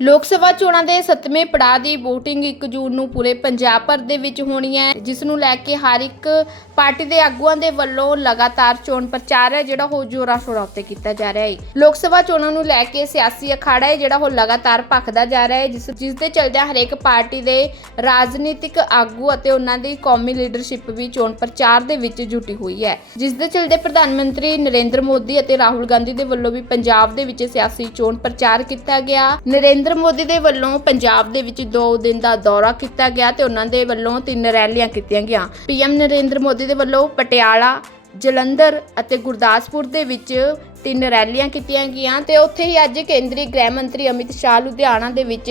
ਲੋਕ ਸਭਾ ਚੋਣਾਂ ਦੇ 7ਵੇਂ ਪੜਾਅ ਦੀ VOTING 1 ਜੂਨ ਨੂੰ ਪੂਰੇ ਪੰਜਾਬ ਭਰ ਦੇ ਵਿੱਚ ਹੋਣੀ ਹੈ, ਜਿਸ ਨੂੰ ਲੈ ਕੇ ਹਰ ਇੱਕ ਪਾਰਟੀ ਦੇ ਆਗੂਆਂ ਦੇ ਵੱਲੋਂ ਲਗਾਤਾਰ ਚੋਣ ਪ੍ਰਚਾਰ ਹੈ, ਜਿਹੜਾ ਉਹ ਜੋਰਾਂ ਸ਼ੋਰਾਂ ਉੱਤੇ ਕੀਤਾ ਜਾ ਰਿਹਾ ਹੈ। ਲੋਕ ਸਭਾ ਚੋਣਾਂ ਨੂੰ ਲੈ ਕੇ ਸਿਆਸੀ ਅਖਾੜਾ ਹੈ, ਜਿਹੜਾ ਉਹ ਲਗਾਤਾਰ ਭਖਦਾ ਜਾ ਰਿਹਾ ਹੈ, ਜਿਸ ਜਿਸ ਦੇ ਚਲਦਿਆਂ ਹਰੇਕ ਪਾਰਟੀ ਦੇ ਰਾਜਨੀਤਿਕ ਆਗੂ ਅਤੇ ਉਹਨਾਂ ਦੀ ਕੌਮੀ ਲੀਡਰਸ਼ਿਪ ਵੀ ਚੋਣ ਪ੍ਰਚਾਰ ਦੇ ਵਿੱਚ ਜੁਟੀ ਹੋਈ ਹੈ। ਜਿਸ ਦੇ ਚਲਦੇ ਪ੍ਰਧਾਨ ਮੰਤਰੀ ਨਰਿੰਦਰ ਮੋਦੀ ਅਤੇ ਰਾਹੁਲ ਗਾਂਧੀ ਦੇ ਵੱਲੋਂ ਵੀ ਪੰਜਾਬ ਦੇ ਵਿੱਚ ਸਿਆਸੀ ਚੋਣ ਪ੍ਰਚਾਰ ਕੀਤਾ ਗਿਆ। ਨਰਿੰਦਰ ਮੋਦੀ ਦੇ ਵੱਲੋਂ ਪੰਜਾਬ ਦੇ ਵਿੱਚ 2 ਦਿਨ ਦਾ ਦੌਰਾ ਕੀਤਾ ਗਿਆ ਤੇ ਉਹਨਾਂ ਦੇ ਵੱਲੋਂ ਤਿੰਨ ਰੈਲੀਆਂ ਕੀਤੀਆਂ ਗਈਆਂ। ਪੀਐਮ ਨਰਿੰਦਰ ਮੋਦੀ ਦੇ ਵੱਲੋਂ ਪਟਿਆਲਾ, ਜਲੰਧਰ ਅਤੇ ਗੁਰਦਾਸਪੁਰ ਦੇ ਵਿੱਚ ਤਿੰਨ ਰੈਲੀਆਂ ਕੀਤੀਆਂ ਗਈਆਂ ਤੇ ਉੱਥੇ ਹੀ ਅੱਜ ਕੇਂਦਰੀ ਗ੍ਰਹਿ ਮੰਤਰੀ ਅਮਿਤ ਸ਼ਾਹ ਲੁਧਿਆਣਾ ਦੇ ਵਿੱਚ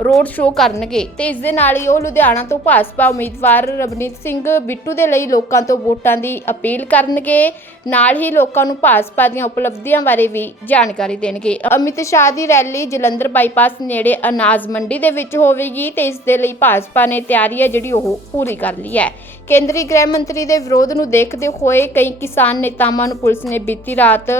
ਰੋਡ ਸ਼ੋਅ ਕਰਨਗੇ ਤੇ ਇਸ ਦੇ ਨਾਲ ਹੀ ਉਹ ਲੁਧਿਆਣਾ ਤੋਂ ਭਾਜਪਾ ਉਮੀਦਵਾਰ ਰਵਨੀਤ ਸਿੰਘ ਬਿੱਟੂ ਦੇ ਲਈ ਲੋਕਾਂ ਤੋਂ ਵੋਟਾਂ ਦੀ ਅਪੀਲ ਕਰਨਗੇ। ਨਾਲ ਹੀ ਲੋਕਾਂ ਨੂੰ ਭਾਜਪਾ ਦੀਆਂ ਉਪਲਬਧੀਆਂ ਬਾਰੇ ਵੀ ਜਾਣਕਾਰੀ ਦੇਣਗੇ। ਅਮਿਤ ਸ਼ਾਹ ਦੀ ਰੈਲੀ ਜਲੰਧਰ ਬਾਈਪਾਸ ਨੇੜੇ ਅਨਾਜ ਮੰਡੀ ਦੇ ਵਿੱਚ ਹੋਵੇਗੀ ਤੇ ਇਸ ਦੇ ਲਈ ਭਾਜਪਾ ਨੇ ਤਿਆਰੀ ਹੈ ਜਿਹੜੀ ਉਹ ਪੂਰੀ ਕਰ ਲਈ ਹੈ। ਕੇਂਦਰੀ ਗ੍ਰਹਿ ਮੰਤਰੀ ਦੇ ਵਿਰੋਧ ਨੂੰ ਦੇਖਦੇ ਹੋਏ ਕਈ ਕਿਸਾਨ ਨੇਤਾਵਾਂ ਨੂੰ ਪੁਲਿਸ ਨੇ ਬੀਤੀ ਰਾਤ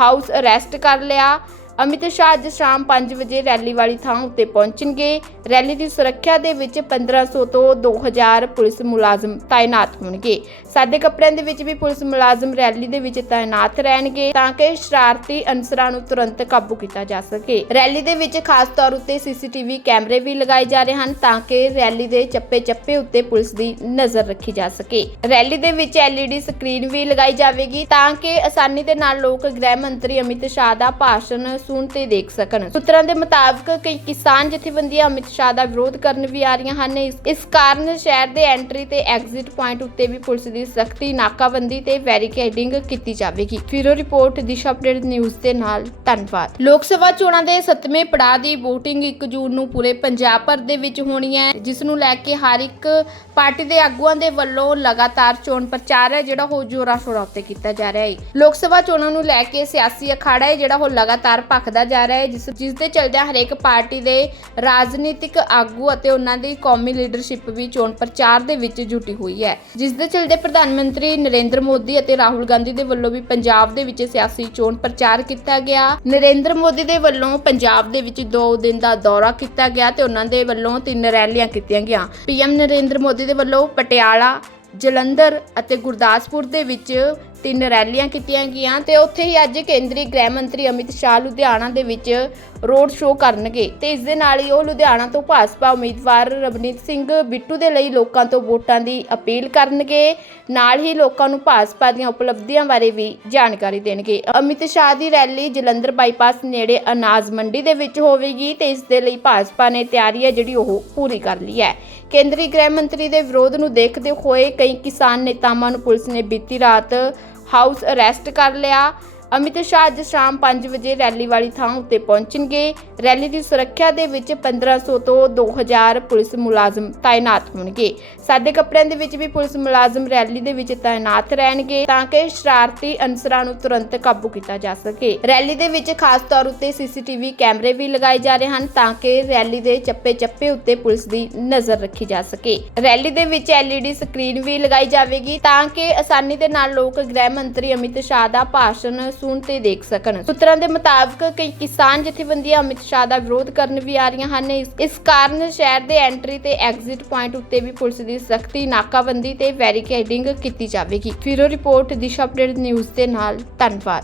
ਹਾਊਸ ਅਰੈਸਟ ਕਰ ਲਿਆ ਅਮਿਤ ਸ਼ਾਹ ਅੱਜ ਸ਼ਾਮ 5 ਵਜੇ ਰੈਲੀ ਵਾਲੀ ਥਾਂ ਉੱਤੇ ਪਹੁੰਚਣਗੇ। ਰੈਲੀ ਦੀ ਸੁਰੱਖਿਆ ਦੇ ਵਿੱਚ 1500 ਤੋਂ 2000 ਪੁਲਿਸ ਮੁਲਾਜ਼ਮ ਤਾਇਨਾਤ ਹੋਣਗੇ। ਸਾਡੇ ਕੱਪੜਿਆਂ ਦੇ ਵਿੱਚ ਵੀ ਪੁਲਿਸ ਮੁਲਾਜ਼ਮ ਰੈਲੀ ਦੇ ਵਿੱਚ ਤਾਇਨਾਤ ਰਹਿਣਗੇ ਤਾਂ ਕਿ ਸ਼ਰਾਰਤੀ ਅਨਸਰਾਂ ਨੂੰ ਤੁਰੰਤ ਕਾਬੂ ਕੀਤਾ ਜਾ ਸਕੇ। ਰੈਲੀ ਦੇ ਵਿੱਚ ਖਾਸ ਤੌਰ ਉੱਤੇ ਸੀਸੀਟੀਵੀ ਕੈਮਰੇ ਵੀ ਲਗਾਏ ਜਾ ਰਹੇ ਹਨ ਤਾਂ ਕਿ ਰੈਲੀ ਦੇ ਚੱਪੇ-ਚੱਪੇ ਉੱਤੇ ਪੁਲਿਸ ਦੀ ਨਜ਼ਰ ਰੱਖੀ ਜਾ ਸਕੇ। ਰੈਲੀ ਦੇ ਵਿੱਚ LED ਸਕਰੀਨ ਵੀ ਲਗਾਈ ਜਾਵੇਗੀ ਤਾਂ ਕਿ ਆਸਾਨੀ ਦੇ ਨਾਲ ਲੋਕ ਗ੍ਰਹਿ ਮੰਤਰੀ ਅਮਿਤ ਸ਼ਾਹ ਦਾ ਭਾਸ਼ਣ ਸੁਣ ਤੇ ਦੇਖ ਸਕਣ। ਸੂਤਰਾਂ ਦੇ ਮੁਤਾਬਕ ਕਈ ਕਿਸਾਨ ਜਥੇਬੰਦੀਆਂ ਅਮਿਤ ਸ਼ਾਹ ਦਾ ਵਿਰੋਧ ਕਰਨ ਵੀ ਆ ਰਹੀਆਂ ਹਨ। ਇਸ ਕਾਰਨ ਸ਼ਹਿਰ ਦੇ ਐਂਟਰੀ ਤੇ ਐਗਜ਼ਿਟ ਪੁਆਇੰਟ ਉੱਤੇ ਵੀ ਪੁਲਿਸ ਦੀ ਸਖਤੀ, ਨਾਕਾਬੰਦੀ ਤੇ ਵੈਰੀਕੇਡਿੰਗ ਕੀਤੀ ਜਾਵੇਗੀ। ਫਿਰੋ ਰਿਪੋਰਟ, ਦਿਸ਼ਾ ਅਪਡੇਟ, ਨਿਊਜ਼ ਦੇ ਨਾਲ ਧੰਨਵਾਦ। ਲੋਕ ਸਭਾ ਚੋਣਾਂ ਦੇ 7ਵੇਂ ਪੜਾਅ ਦੀ VOTING 1 ਜੂਨ ਨੂੰ ਪੂਰੇ ਪੰਜਾਬ ਭਰ ਦੇ ਵਿੱਚ ਹੋਣੀ ਹੈ, ਜਿਸ ਨੂੰ ਲੈ ਕੇ ਹਰ ਇੱਕ ਪਾਰਟੀ ਦੇ ਆਗੂਆਂ ਦੇ ਵੱਲੋਂ ਲਗਾਤਾਰ ਚੋਣ ਪ੍ਰਚਾਰ ਹੈ, ਜਿਹੜਾ ਉਹ ਜੋਰਾਂ ਸ਼ੋਰਾਂ ਉੱਤੇ ਕੀਤਾ ਜਾ ਰਿਹਾ ਹੈ। ਲੋਕ ਸਭਾ ਚੋਣਾਂ ਨੂੰ ਲੈ ਕੇ ਸਿਆਸੀ ਅਖਾੜਾ ਹੈ, ਜਿਹੜਾ ਉਹ ਲਗਾਤਾਰ ਭਖਦਾ ਜਾ ਰਿਹਾ ਹੈ, ਜਿਸ ਜਿਸ ਦੇ ਚਲਦਿਆਂ ਹਰੇਕ ਪਾਰਟੀ ਦੇ ਰਾਜਨੀਤਿਕ ਆਗੂ ਅਤੇ ਉਹਨਾਂ ਦੀ ਕੌਮੀ ਲੀਡਰਸ਼ਿਪ ਵੀ ਚੋਣ ਪ੍ਰਚਾਰ ਦੇ ਵਿੱਚ ਜੁਟੀ ਹੋਈ ਹੈ। ਜਿਸ ਦੇ ਚਲਦੇ ਪ੍ਰਧਾਨ ਮੰਤਰੀ ਨਰਿੰਦਰ ਮੋਦੀ ਅਤੇ ਰਾਹੁਲ ਗਾਂਧੀ ਦੇ ਵੱਲੋਂ ਵੀ ਪੰਜਾਬ ਦੇ ਵਿੱਚ ਸਿਆਸੀ ਚੋਣ ਪ੍ਰਚਾਰ ਕੀਤਾ ਗਿਆ। ਨਰਿੰਦਰ ਮੋਦੀ ਦੇ ਵੱਲੋਂ ਪੰਜਾਬ ਦੇ ਵਿੱਚ 2 ਦਿਨ ਦਾ ਦੌਰਾ ਕੀਤਾ ਗਿਆ ਤੇ ਉਹਨਾਂ ਦੇ ਵੱਲੋਂ ਤਿੰਨ ਰੈਲੀਆਂ ਕੀਤੀਆਂ ਗਈਆਂ। ਪੀਐਮ ਨਰਿੰਦਰ ਮੋਦੀ ਦੇ ਵੱਲੋਂ ਪਟਿਆਲਾ, ਜਲੰਧਰ ਅਤੇ ਗੁਰਦਾਸਪੁਰ ਦੇ ਵਿੱਚ ਤਿੰਨ ਰੈਲੀਆਂ ਕੀਤੀਆਂ ਗਈਆਂ ਤੇ ਉੱਥੇ ਹੀ ਅੱਜ ਕੇਂਦਰੀ ਗ੍ਰਹਿ ਮੰਤਰੀ ਅਮਿਤ ਸ਼ਾਹ ਲੁਧਿਆਣਾ ਦੇ ਵਿੱਚ ਰੋਡ ਸ਼ੋਅ ਕਰਨਗੇ ਤੇ ਇਸ ਦੇ ਨਾਲ ਹੀ ਉਹ ਲੁਧਿਆਣਾ ਤੋਂ ਭਾਜਪਾ ਉਮੀਦਵਾਰ ਰਵਨੀਤ ਸਿੰਘ ਬਿੱਟੂ ਦੇ ਲਈ ਲੋਕਾਂ ਤੋਂ ਵੋਟਾਂ ਦੀ ਅਪੀਲ ਕਰਨਗੇ। ਨਾਲ ਹੀ ਲੋਕਾਂ ਨੂੰ ਭਾਜਪਾ ਦੀਆਂ ਉਪਲਬਧੀਆਂ ਬਾਰੇ ਵੀ ਜਾਣਕਾਰੀ ਦੇਣਗੇ। ਅਮਿਤ ਸ਼ਾਹ ਦੀ ਰੈਲੀ ਜਲੰਧਰ ਬਾਈਪਾਸ ਨੇੜੇ ਅਨਾਜ ਮੰਡੀ ਦੇ ਵਿੱਚ ਹੋਵੇਗੀ ਤੇ ਇਸ ਦੇ ਲਈ ਭਾਜਪਾ ਨੇ ਤਿਆਰੀ ਹੈ ਜਿਹੜੀ ਉਹ ਪੂਰੀ ਕਰ ਲਈ ਹੈ। ਕੇਂਦਰੀ ਗ੍ਰਹਿ ਮੰਤਰੀ ਦੇ ਵਿਰੋਧ ਨੂੰ ਦੇਖਦੇ ਹੋਏ ਕਈ ਕਿਸਾਨ ਨੇਤਾਵਾਂ ਨੂੰ ਪੁਲਿਸ ਨੇ ਬੀਤੀ ਰਾਤ ਹਾਊਸ ਅਰੈਸਟ ਕਰ ਲਿਆ ਅਮਿਤ ਸ਼ਾਹ ਅੱਜ ਸ਼ਾਮ 5 ਵਜੇ ਰੈਲੀ ਵਾਲੀ ਥਾਂ ਉੱਤੇ ਪਹੁੰਚਣਗੇ। ਰੈਲੀ ਦੀ ਸੁਰੱਖਿਆ ਦੇ ਵਿੱਚ 1500 ਤੋਂ 2000 ਪੁਲਿਸ ਮੁਲਾਜ਼ਮ ਤਾਇਨਾਤ ਹੋਣਗੇ। ਸਾਦੇ ਕੱਪੜਿਆਂ ਦੇ ਵਿੱਚ ਵੀ ਪੁਲਿਸ ਮੁਲਾਜ਼ਮ ਰੈਲੀ ਦੇ ਵਿੱਚ ਤਾਇਨਾਤ ਰਹਿਣਗੇ ਤਾਂ ਕਿ ਸ਼ਰਾਰਤੀ ਅਨਸਰਾਂ ਨੂੰ ਤੁਰੰਤ ਕਾਬੂ ਕੀਤਾ ਜਾ ਸਕੇ। ਰੈਲੀ ਦੇ ਵਿੱਚ ਖਾਸ ਤੌਰ ਉੱਤੇ ਸੀਸੀਟੀਵੀ ਕੈਮਰੇ ਵੀ ਲਗਾਏ ਜਾ ਰਹੇ ਹਨ ਤਾਂ ਕਿ ਰੈਲੀ ਦੇ ਚੱਪੇ-ਚੱਪੇ ਉੱਤੇ ਪੁਲਿਸ ਦੀ ਨਜ਼ਰ ਰੱਖੀ ਜਾ ਸਕੇ। ਰੈਲੀ ਦੇ ਵਿੱਚ LED ਸਕਰੀਨ ਵੀ ਲਗਾਈ ਜਾਵੇਗੀ ਤਾਂ ਕਿ ਆਸਾਨੀ ਦੇ ਨਾਲ ਲੋਕ ਗ੍ਰਹਿ ਮੰਤਰੀ ਅਮਿਤ ਸ਼ਾਹ ਦਾ ਭਾਸ਼ਣ ਸੁਣ ਤੇ ਦੇਖ ਸਕਣ। ਸੂਤਰਾਂ ਦੇ ਮੁਤਾਬਕ ਕਈ ਕਿਸਾਨ ਜਥੇਬੰਦੀਆਂ ਅਮਿਤ ਸ਼ਾਹ ਦਾ ਵਿਰੋਧ ਕਰਨ ਵੀ ਆ ਰਹੀਆਂ ਹਨ। ਇਸ ਕਾਰਨ ਸ਼ਹਿਰ ਦੇ ਐਂਟਰੀ ਤੇ ਐਗਜ਼ਿਟ ਪੁਆਇੰਟ ਉੱਤੇ ਵੀ ਪੁਲਿਸ ਦੀ ਸਖਤੀ, ਨਾਕਾਬੰਦੀ ਤੇ ਵੈਰੀਕੇਡਿੰਗ ਕੀਤੀ ਜਾਵੇਗੀ। ਫਿਰੋ ਰਿਪੋਰਟ, ਦਿਸ਼ਾ ਅਪਡੇਟ ਨਿਊਜ਼ ਦੇ ਨਾਲ ਧੰਨਵਾਦ।